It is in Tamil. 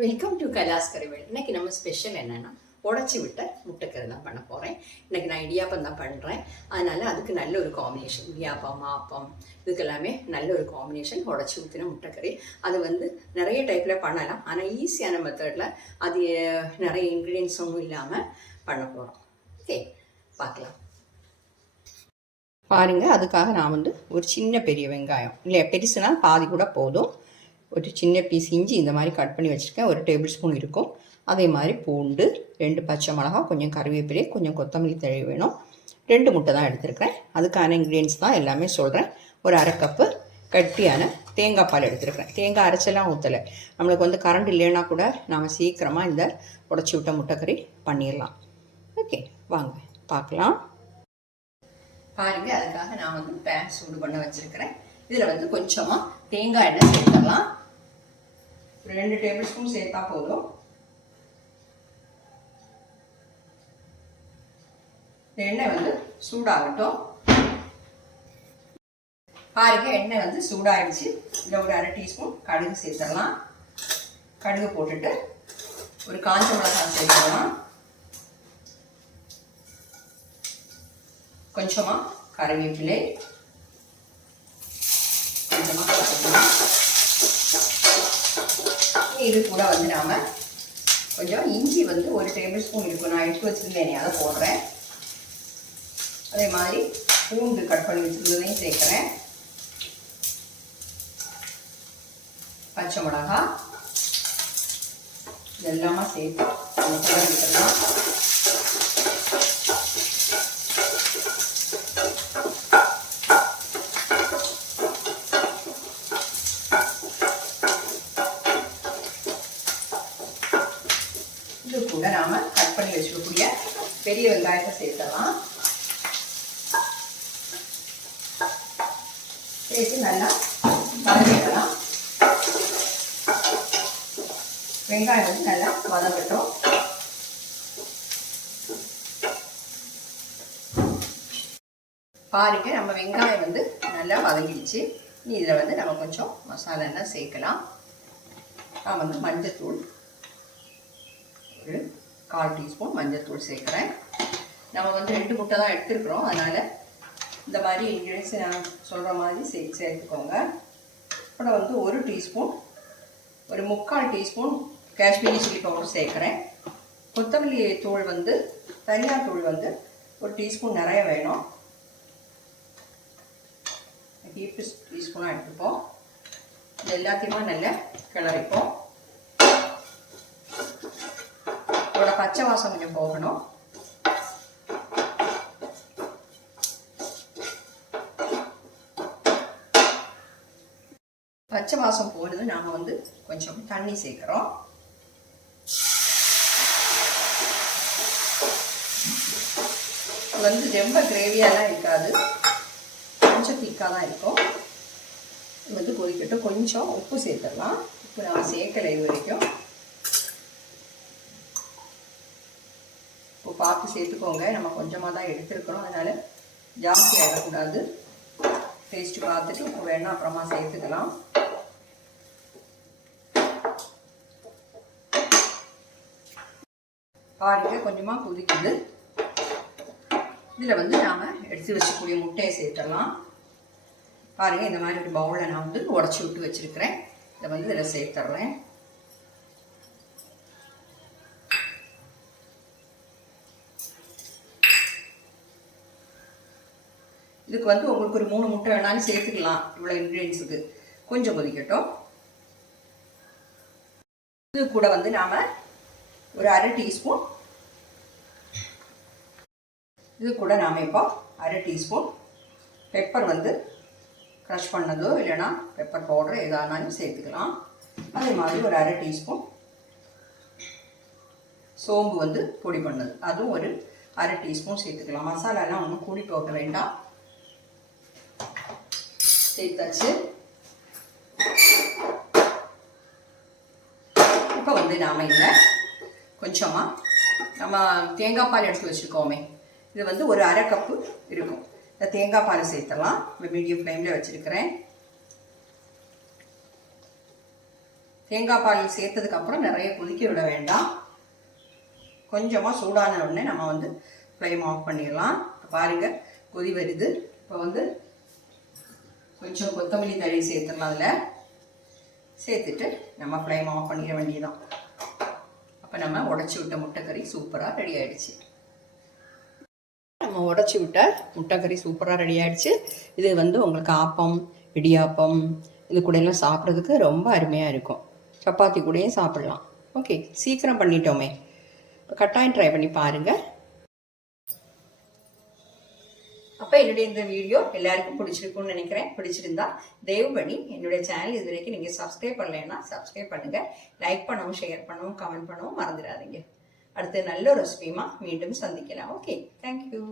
வெல்கம் டு கைலாஸ் கறிவேல் இன்னைக்கு நம்ம ஸ்பெஷல் என்னென்னா உடச்சி விட்ட முட்டைக்கறி தான் பண்ண போகிறேன் இன்றைக்கி நான் இடியாப்பம் தான் பண்ணுறேன் அதனால் அதுக்கு நல்ல ஒரு காம்பினேஷன் இடியாப்பம் ஆப்பம் இதுக்கெல்லாமே நல்ல ஒரு காம்பினேஷன் உடச்சி ஊற்றின முட்டைக்கறி. அது வந்து நிறைய டைப்பில் பண்ணலாம். ஆனால் ஈஸியான மெத்தடில் அது நிறைய இன்க்ரீடியன்ஸ் ஒன்றும் இல்லாமல் பண்ண போகிறோம் ஓகே பார்க்கலாம். பாருங்கள் அதுக்காக நான் வந்து ஒரு சின்ன பெரிய வெங்காயம். இல்லை பெருசுனால் பாதி கூட போதும். ஒரு சின்ன பீஸ் இஞ்சி இந்த மாதிரி கட் பண்ணி வச்சுருக்கேன். ஒரு டேபிள் ஸ்பூன் இருக்கும். அதே மாதிரி பூண்டு ரெண்டு பச்சை மிளகா கொஞ்சம் கருவேப்பிலை கொஞ்சம் கொத்தமல்லி தழை வேணும். ரெண்டு முட்டை தான் எடுத்திருக்கிறேன். அதுக்கான இன்க்ரீடியன்ஸ் தான் எல்லாமே சொல்கிறேன் ஒரு அரை கப்பு கட்டியான தேங்காய் பால் எடுத்துருக்கிறேன். தேங்காய் அரைச்செல்லாம் ஊற்றலை நம்மளுக்கு வந்து கரண்ட் இல்லைன்னா கூட நாம் சீக்கிரமாக இந்த உடச்சி விட்ட முட்டைக்கறி பண்ணிடலாம். ஓகே வாங்க பார்க்கலாம். பாருங்கள் அதுக்காக நான் வந்து பேன் சூடு பண்ண வச்சுருக்கிறேன். இதில் வந்து கொஞ்சமாக தேங்காய் எண்ணெய் சேர்த்துடலாம் ஒரு ரெண்டு டேபிள் ஸ்பூன் சேர்த்தா போதும். எண்ணெய் வந்து சூடாகட்டும். பாருங்க எண்ணெய் வந்து சூடாயிடுச்சு. இதில் ஒரு அரை டீஸ்பூன் கடுகு சேர்த்துடலாம். கடுகு போட்டுட்டு ஒரு காஞ்ச மிளகாய் சேர்த்துடலாம். கொஞ்சமாக கருவேப்பிலை கொஞ்சமாக கொத்தமல்லி. இது கூட வந்து நாம கொஞ்சம் இஞ்சி வந்து ஒரு டேபிள் ஸ்பூன் இருக்கும் நான் எடுத்து வச்சிருந்தேனே. அதை போடுறேன். அதே மாதிரி பூண்டு கட் பண்ணி வச்சிருந்ததையும் சேர்க்குறேன். பச்சை மிளகா இதெல்லாமா சேர்த்து நம்ம கூட இது கூட நாம கட் பண்ணி வச்சுக்கக்கூடிய பெரிய வெங்காயத்தை சேர்த்தலாம் சேர்த்து நல்லா வதக்கிக்கலாம். வெங்காயம் வந்து நல்லா வதங்கட்டும் பாருங்க நம்ம வெங்காயம் வந்து நல்லா வதங்கிடுச்சு. இனி இதில் வந்து நம்ம கொஞ்சம் மசாலா எல்லாம் சேர்க்கலாம். நான் வந்து மஞ்சத்தூள் ஒரு கால் டீஸ்பூன் மஞ்சத்தூள் சேர்க்குறேன். நம்ம வந்து ரெண்டு முட்டை தான் எடுத்துருக்குறோம். அதனால் இந்த மாதிரி இன்க்ரீடியன்ஸ் நான் சொல்கிற மாதிரி சே சேர்த்துக்கோங்க. அப்புறம் வந்து ஒரு டீஸ்பூன் ஒரு முக்கால் டீஸ்பூன் காஷ்மீரி சில்லி பவுடர் சேர்க்குறேன். கொத்தமல்லி தூள் வந்து தனியார் தூள் வந்து ஒரு டீஸ்பூன் நிறைய வேணும். ஹீப்பு டீஸ்பூனாக எடுத்துப்போம். இது எல்லாத்தையுமே நல்லா கிளறிப்போம். அதோட பச்சை வாசம் கொஞ்சம் போகணும். பச்சை வாசம் போனது நாம வந்து கொஞ்சம் தண்ணி சேர்க்குறோம். வந்து ரொம்ப கிரேவியாலாம் இருக்காது. கொஞ்சம் திக்காக தான் இருக்கும். இது வந்து கொதிக்கட்டும். கொஞ்சம் உப்பு சேர்த்துடலாம். உப்பு நான் சேர்க்கலை இது வரைக்கும் உப்பு பார்த்து சேர்த்துக்கோங்க. நம்ம கொஞ்சமாக தான் எடுத்துருக்குறோம். அதனால் ஜாஸ்தி ஆகிடக்கூடாது டேஸ்ட்டு பார்த்துட்டு உப்பு வேணால் அப்புறமா சேர்த்துக்கலாம். பாருங்க கொஞ்சமாக கொதிக்குது. இதில் வந்து நாம் எடுத்து வச்சக்கூடிய முட்டையை சேர்த்துடலாம். பாருங்க இந்த மாதிரி ஒரு பவுலில் நான் வந்து உடச்சி விட்டு வச்சுருக்கிறேன். இதை வந்து இதில் சேர்த்துட்றேன் இதுக்கு வந்து உங்களுக்கு ஒரு மூணு முட்டை வேணாலும் சேர்த்துக்கலாம். இவ்வளோ இன்க்ரீடியன்ஸுக்கு கொஞ்சம் கொதிக்கட்டும். இது கூட வந்து நாம் ஒரு அரை டீஸ்பூன் இது கூட நாம் இப்போ அரை டீஸ்பூன் பெப்பர் வந்து க்ரஷ் பண்ணதோ இல்லைன்னா பெப்பர் பவுடர் எதானாலும் சேர்த்துக்கலாம். அதே மாதிரி ஒரு அரை டீஸ்பூன் சோம்பு வந்து பொடி பண்ணது. அதுவும் ஒரு அரை டீஸ்பூன் சேர்த்துக்கலாம். மசாலாலாம் ஒன்றும் கூடி போக வேண்டாம். சேர்த்தாச்சு இப்போ வந்து நாம் இதில் கொஞ்சமாக நம்ம தேங்காய் பால் எடுத்து வச்சுருக்கோமே. இது வந்து ஒரு அரை கப்பு இருக்கும். இந்த தேங்காய் பால் சேர்த்தலாம் மீடியம் ஃப்ளேமில் வச்சுருக்கிறேன். தேங்காய் பால் சேர்த்ததுக்கப்புறம் நிறைய கொதிக்க விட வேண்டாம். கொஞ்சமாக சூடான உடனே நம்ம வந்து ஃப்ளேம் ஆஃப் பண்ணிடலாம். பாருங்கள் கொதி வருது. இப்போ வந்து கொஞ்சம் கொத்தமல்லி தழி சேர்த்துடலாம் அதில். சேர்த்துட்டு நம்ம ஃப்ளேம் ஆஃப் பண்ணிட வேண்டியதான் அப்போ நம்ம உடச்சி விட்ட முட்டைக்கறி சூப்பராக ரெடி ஆகிடுச்சு நம்ம உடச்சி விட்ட முட்டைக்கறி சூப்பராக ரெடி ஆகிடுச்சு இது வந்து உங்களுக்கு ஆப்பம் இடியாப்பம் இது கூட எல்லாம் சாப்பிட்றதுக்கு ரொம்ப அருமையாக இருக்கும். சப்பாத்தி கூடயும் சாப்பிடலாம். ஓகே சீக்கிரம் பண்ணிட்டோமே. இப்போ கட்டாயம் ட்ரை பண்ணி பாருங்கள் அப்போ என்னுடைய இந்த வீடியோ எல்லாருக்கும் பிடிச்சிருக்கும்னு நினைக்கிறேன். பிடிச்சிருந்தா தயவு பண்ணி என்னுடைய சேனல் இது வரைக்கும் நீங்கள் சப்ஸ்கிரைப் பண்ணலைன்னா சப்ஸ்கிரைப் பண்ணுங்கள் லைக் பண்ணவும் ஷேர் பண்ணவும் கமெண்ட் பண்ணவும் மறந்துடாதீங்க. அடுத்து நல்ல ஒரு ரெசிபியுமா மீண்டும் சந்திக்கலாம். Okay thank you